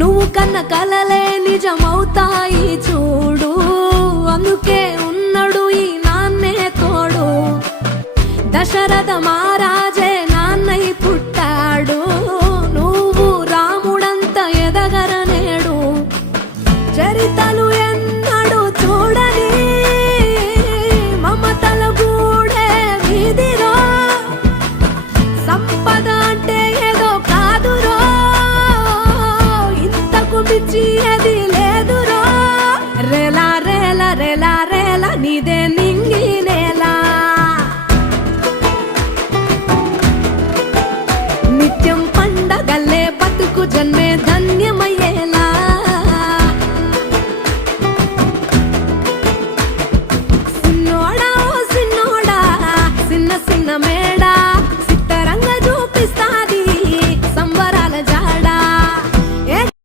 నువ్వు కన్న కలలే నిజమవుతాయి చూడు, అందుకే ఉన్నాడు ఈ నాన్నే తోడు. దశరథ మహారాజే నాన్నై పుట్టాడు, నువ్వు రాముడంత ఎదగ